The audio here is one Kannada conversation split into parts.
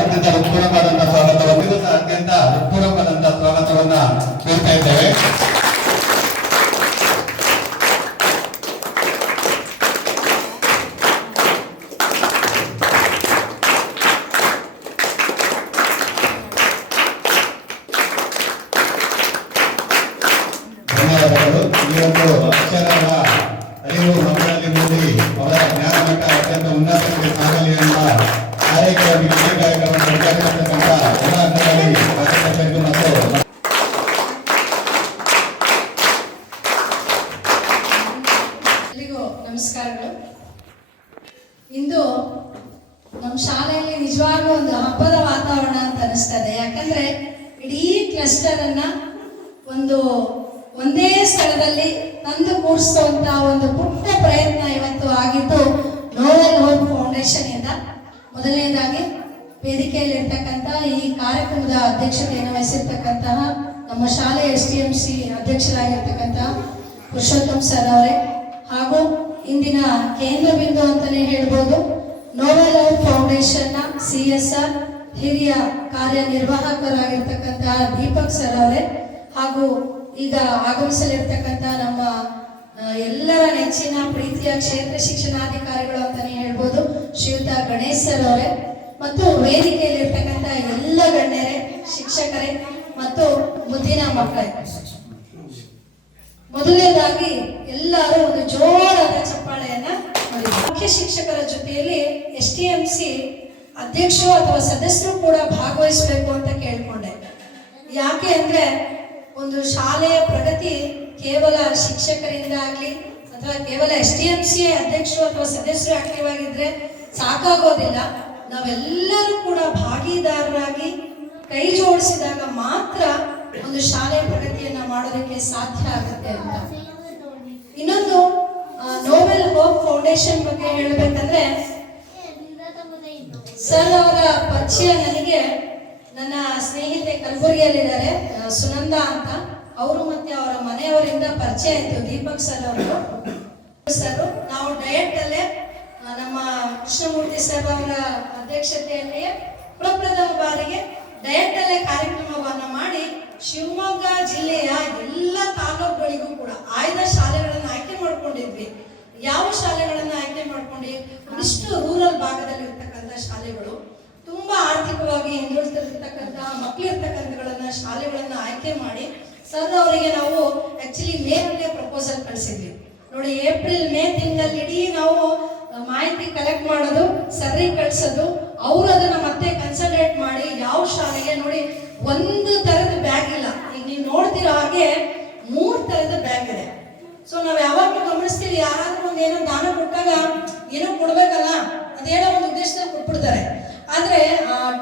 ಅತ್ಯಂತ ಹೃತ್ಪೂರ್ವಕವಾದಂತಹ ಸ್ವಾಗತವನ್ನು ಅತ್ಯಂತ ಹೃತ್ಪೂರ್ವಕವಾದಂತಹ ಸ್ವಾಗತವನ್ನ ಕೋರ್ತಾ ಇದ್ದೇವೆ. ಧನ್ಯವಾದಗಳು. ಈ ಒಂದು ಅಕ್ಷರಗಳ ಅರಿವು ಮಕ್ಕಳಲ್ಲಿ ಮೂಡಿ ಅವರ ಜ್ಞಾನ ಮಟ್ಟ ಅತ್ಯಂತ ಉನ್ನತಕ್ಕೆ ಸಾಗಲಿ ಎಂಬ ಕಾರ್ಯಕ್ರಮ ಉದ್ಘಾಟಿಸತಕ್ಕಂಥ ಎಲ್ಲ ಹಂತದಲ್ಲಿ ಕಾರ್ಯಕರ್ತರಿಗೂ ಮತ್ತು ಎಲ್ಲರಿಗೂ ನಮಸ್ಕಾರಗಳು. ಇಂದು ನಮ್ಮ ಶಾಲೆಯಲ್ಲಿ ನಿಜವಾಗ್ಲೂ ಒಂದು ಹಬ್ಬದ ವಾತಾವರಣ ಅಂತ ಅನಿಸ್ತದೆ. ಯಾಕಂದ್ರೆ ಇಡೀ ಕ್ಲಸ್ಟರ್ ಅನ್ನ ಒಂದೇ ಸ್ಥಳದಲ್ಲಿ ತಂದು ಕೂರಿಸುವಂತ ಒಂದು ಪುಟ್ಟ ಪ್ರಯತ್ನ ಇವತ್ತು ಆಗಿದ್ದು ನೋವೆಲ್ ಹೋಪ್ ಫೌಂಡೇಶನ್ ಇಂದ. ಮೊದಲನೇದಾಗಿ ವೇದಿಕೆಯಲ್ಲಿ ಇರ್ತಕ್ಕಂಥ ಈ ಕಾರ್ಯಕ್ರಮದ ಅಧ್ಯಕ್ಷತೆಯನ್ನು ವಹಿಸಿರ್ತಕ್ಕಂತಹ ನಮ್ಮ ಶಾಲೆ STMC ಅಧ್ಯಕ್ಷರಾಗಿರ್ತಕ್ಕಂತಹ ಪುರುಷೋತ್ತಮ್ ಸರ್ ಅವರೇ, ಹಾಗೂ ಇಂದಿನ ಕೇಂದ್ರ ಬಿಂದು ಅಂತಾನೆ ಹೇಳ್ಬೋದು ನೋವೆಲ್ ಹೋಪ್ ಫೌಂಡೇಶನ್ ನ CSR ಹಿರಿಯ ಕಾರ್ಯನಿರ್ವಾಹಕರಾಗಿರ್ತಕ್ಕಂತಹ ದೀಪಕ್ ಸರ್ ಅವರೇ, ಹಾಗೂ ಈಗ ಆಗಮಿಸಲಿರ್ತಕ್ಕಂಥ ನಮ್ಮ ಎಲ್ಲರ ನೆಚ್ಚಿನ ಪ್ರೀತಿಯ ಕ್ಷೇತ್ರ ಶಿಕ್ಷಣಾಧಿಕಾರಿಗಳು ಅಂತಾನೆ ಹೇಳ್ಬೋದು ಶ್ರೀಯುತ ಗಣೇಶ್ ಸರ್ ಅವರೇ, ಮತ್ತು ವೇದಿಕೆಯಲ್ಲಿರ್ತಕ್ಕಂಥ ಎಲ್ಲ ಗಣ್ಯರೇ, ಶಿಕ್ಷಕರೇ ಮತ್ತು ಮುದ್ದಿನ ಮಕ್ಕಳೇ. ಮೊದಲನೇದಾಗಿ ಎಲ್ಲರೂ ಒಂದು ಜೋರಾದ ಚಪ್ಪಾಳೆಯನ್ನ ಮಾಡಿದ್ರು. ಮುಖ್ಯ ಶಿಕ್ಷಕರ ಜೊತೆಯಲ್ಲಿ STMC ಅಧ್ಯಕ್ಷರು ಅಥವಾ ಸದಸ್ಯರು ಕೂಡ ಭಾಗವಹಿಸಬೇಕು ಅಂತ ಕೇಳ್ಕೊಂಡೆ. ಯಾಕೆ ಅಂದ್ರೆ ಒಂದು ಶಾಲೆಯ ಪ್ರಗತಿ ಕೇವಲ ಶಿಕ್ಷಕರಿಂದ ಆಗ್ಲಿ ಅಥವಾ ಕೇವಲ STMC ಅಧ್ಯಕ್ಷರು ಅಥವಾ ಸದಸ್ಯರು ಆಕ್ಟಿವ್ ಆಗಿದ್ರೆ ಸಾಕಾಗೋದಿಲ್ಲ. ನಾವೆಲ್ಲರೂ ಕೂಡ ಭಾಗಿದಾರರಾಗಿ ಕೈ ಜೋಡಿಸಿದಾಗ ಮಾತ್ರ ಒಂದು ಶಾಲೆಯ ಪ್ರಗತಿಯನ್ನ ಮಾಡೋದಕ್ಕೆ ಸಾಧ್ಯ ಆಗುತ್ತೆ ಅಂತ. ಇನ್ನೊಂದು ನೋವೆಲ್ ಹೋಪ್ ಫೌಂಡೇಶನ್ ಬಗ್ಗೆ ಹೇಳಬೇಕಂದ್ರೆ ಸರ್ ಅವರ ಪರಿಚಯ ನನಗೆ ನನ್ನ ಸ್ನೇಹಿತೆ ಕಲಬುರಗಿಯಲ್ಲಿದ್ದಾರೆ ಸುನಂದ ಅಂತ, ಅವರು ಮತ್ತೆ ಅವರ ಮನೆಯವರಿಂದ ಪರಿಚಯ ಆಯ್ತು ದೀಪಕ್ ಸರ್ ಅವರು. ಸರ್ ನಾವು ಡಯಟ್ ಅಲ್ಲೇ ನಮ್ಮ ಕೃಷ್ಣಮೂರ್ತಿ ಸರ್ ಅವರ ಅಧ್ಯಕ್ಷತೆಯಲ್ಲಿ ಪ್ರಪ್ರಥಮ ಬಾರಿಗೆ ಡಯಟ್ ಅಲ್ಲೇ ಕಾರ್ಯಕ್ರಮವನ್ನ ಮಾಡಿ ಶಿವಮೊಗ್ಗ ಜಿಲ್ಲೆಯ ಎಲ್ಲ ತಾಲೂಕುಗಳಿಗೂ ಕೂಡ ಆಯ್ದ ಶಾಲೆಗಳನ್ನ ಆಯ್ಕೆ ಮಾಡ್ಕೊಂಡಿದ್ವಿ. ಯಾವ ಶಾಲೆಗಳನ್ನ ಆಯ್ಕೆ ಮಾಡ್ಕೊಂಡು ಇಷ್ಟು ರೂರಲ್ ಭಾಗದಲ್ಲಿ ಇರ್ತಕ್ಕಂಥ ಶಾಲೆಗಳು, ತುಂಬಾ ಆರ್ಥಿಕವಾಗಿ ಹಿಂದುಳಿದಿರ್ತಕ್ಕಂಥ ಮಕ್ಕಳಿರ್ತಕ್ಕಂಥಗಳನ್ನ ಶಾಲೆಗಳನ್ನ ಆಯ್ಕೆ ಮಾಡಿ ಸರ್ ಅವರಿಗೆ ನಾವು ಆಕ್ಚುಲಿ ಮೇನಲ್ಲಿ ಪ್ರಪೋಸಲ್ ಕಳಿಸಿದ್ವಿ. ನೋಡಿ, ಏಪ್ರಿಲ್ ಮೇ ತಿಂಗಳಲ್ಲಿ ಇಡೀ ನಾವು ಮಾಹಿತಿ ಕಲೆಕ್ಟ್ ಮಾಡೋದು, ಸರ್ರಿಗೆ ಕಳಿಸೋದು, ಅವರು ಅದನ್ನ ಮತ್ತೆ ಕನ್ಸಲ್ಟೇಟ್ ಮಾಡಿ ಯಾವ ಶಾಲೆಗೆ ನೋಡಿ ಒಂದು ತರದ ಬ್ಯಾಗ್ ಇಲ್ಲ. ಈಗ ನೀವು ನೋಡ್ತಿರೋ ಹಾಗೆ 3 ತರದ ಬ್ಯಾಗ್ ಇದೆ. ಸೊ ನಾವ್ ಯಾವಾಗಲೂ ಗಮನಿಸ್ತೀವಿ, ಯಾರಾದ್ರೂ ಒಂದೇನೋ ದಾನ ಕೊಟ್ಟಾಗ ಏನೋ ಕೊಡ್ಬೇಕಲ್ಲ, ಅದೇನೋ ಒಂದು ಉದ್ದೇಶದಲ್ಲಿ ಕೊಟ್ಬಿಡ್ತಾರೆ. ಆದ್ರೆ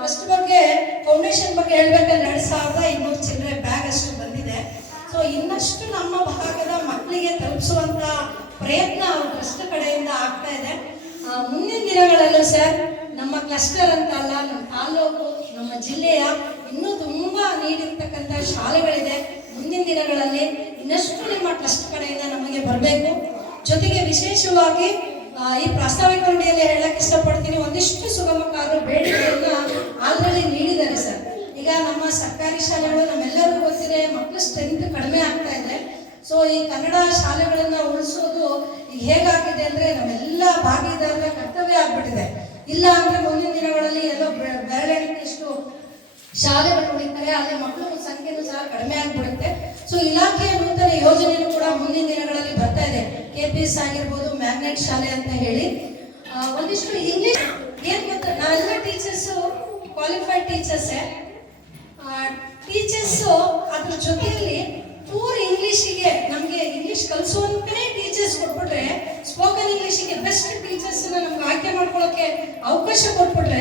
ಟ್ರಸ್ಟ್ ಬಗ್ಗೆ ಫೌಂಡೇಶನ್ ಬಗ್ಗೆ ಹೇಳ್ಬೇಕಂದ್ರೆ 2200 ಚಿಲ್ಲರೆ ಬ್ಯಾಗ್ ಅಷ್ಟು ಬಂದಿದೆ. ಸೊ ಇನ್ನಷ್ಟು ನಮ್ಮ ಭಾಗದ ಮಕ್ಕಳಿಗೆ ತಲುಪಿಸುವಂತ ಪ್ರಯತ್ನ ಟ್ರಸ್ಟ್ ಕಡೆಯಿಂದ ಆಗ್ತಾ ಇದೆ. ಮುಂದಿನ ದಿನಗಳಲ್ಲೂ ಸರ್ ನಮ್ಮ ಕ್ಲಸ್ಟರ್ ಅಂತ ಅಲ್ಲ, ನಮ್ಮ ತಾಲೂಕು, ನಮ್ಮ ಜಿಲ್ಲೆಯ ಇನ್ನೂ ತುಂಬಾ ನೀಡಿರ್ತಕ್ಕಂಥ ಶಾಲೆಗಳಿದೆ. ಮುಂದಿನ ದಿನಗಳಲ್ಲಿ ಇನ್ನಷ್ಟು ನಿಮ್ಮ ಟ್ರಸ್ಟ್ ಕಡೆಯಿಂದ ನಮಗೆ ಬರಬೇಕು. ಜೊತೆಗೆ ವಿಶೇಷವಾಗಿ ಈ ಪ್ರಾಸ್ತಾವಿಕ ನುಡಿಯಲ್ಲಿ ಹೇಳಕ್ ಇಷ್ಟಪಡ್ತೀನಿ, ಒಂದಿಷ್ಟು ಸುಗಮಕಾರರು ಬೇಡಿಕೆಯನ್ನ ಆಲ್ರೆಡಿ ನೀಡಿದ್ದಾರೆ ಸರ್. ಈಗ ನಮ್ಮ ಸರ್ಕಾರಿ ಶಾಲೆಗಳು ನಮ್ಮೆಲ್ಲರಿಗೂ ಗೊತ್ತಿದೆ, ಮಕ್ಕಳ ಸ್ಟ್ರೆಂತ್ ಕಡಿಮೆ ಆಗ್ತಾ ಇದೆ. ಸೊ ಈ ಕನ್ನಡ ಶಾಲೆಗಳನ್ನ ಉಳಿಸೋದು ಈಗ ಹೇಗಾಗಿದೆ ಅಂದ್ರೆ ನಮ್ಮೆಲ್ಲ ಭಾಗಿದಾರರ ಕರ್ತವ್ಯ ಆಗ್ಬಿಟ್ಟಿದೆ. ಇಲ್ಲ ಅಂದ್ರೆ ಮುಂದಿನ ದಿನಗಳಲ್ಲಿ ಎಲ್ಲೋ ಬೆರಳೆಣಿಕೆಷ್ಟು ಶಾಲೆಗಳು ಉಳಿತಾರೆ, ಅಲ್ಲಿ ಮಕ್ಕಳ ಸಂಖ್ಯೆನೂ ಸಹ ಕಡಿಮೆ ಆಗ್ಬಿಡುತ್ತೆ. ಸೊ ಇಲಾಖೆಯ ನೂತನ ಯೋಜನೆಯೂ ಕೂಡ ಮುಂದಿನ ದಿನಗಳಲ್ಲಿ ಬರ್ತಾ ಇದೆ. KPS ಆಗಿರ್ಬೋದು, ಮ್ಯಾಗ್ನೆಟ್ ಶಾಲೆ ಅಂತ ಹೇಳಿ ಒಂದಿಷ್ಟು ಇಂಗ್ಲಿಷ್ ಏನ್ ಗೊತ್ತಾ, ನಾವೆಲ್ಲ ಟೀಚರ್ಸ್ ಕ್ವಾಲಿಫೈಡ್ ಟೀಚರ್ಸೇ. ಟೀಚರ್ಸ್ ಅದ್ರ ಜೊತೆಯಲ್ಲಿ ಪೂರ್ ಇಂಗ್ಲಿಷಿಗೆ ನಮ್ಗೆ ಇಂಗ್ಲಿಷ್ ಕಲಿಸುವಂತಾನೆ ಟೀಚರ್ಸ್ ಕೊಟ್ಬಿಟ್ರೆ, ಸ್ಪೋಕನ್ ಇಂಗ್ಲಿಷಿಗೆ ಬೆಸ್ಟ್ ಟೀಚರ್ಸ್ ನಮ್ಗೆ ಆಯ್ಕೆ ಮಾಡ್ಕೊಳ್ಳೋಕೆ ಅವಕಾಶ ಕೊಟ್ಬಿಟ್ರೆ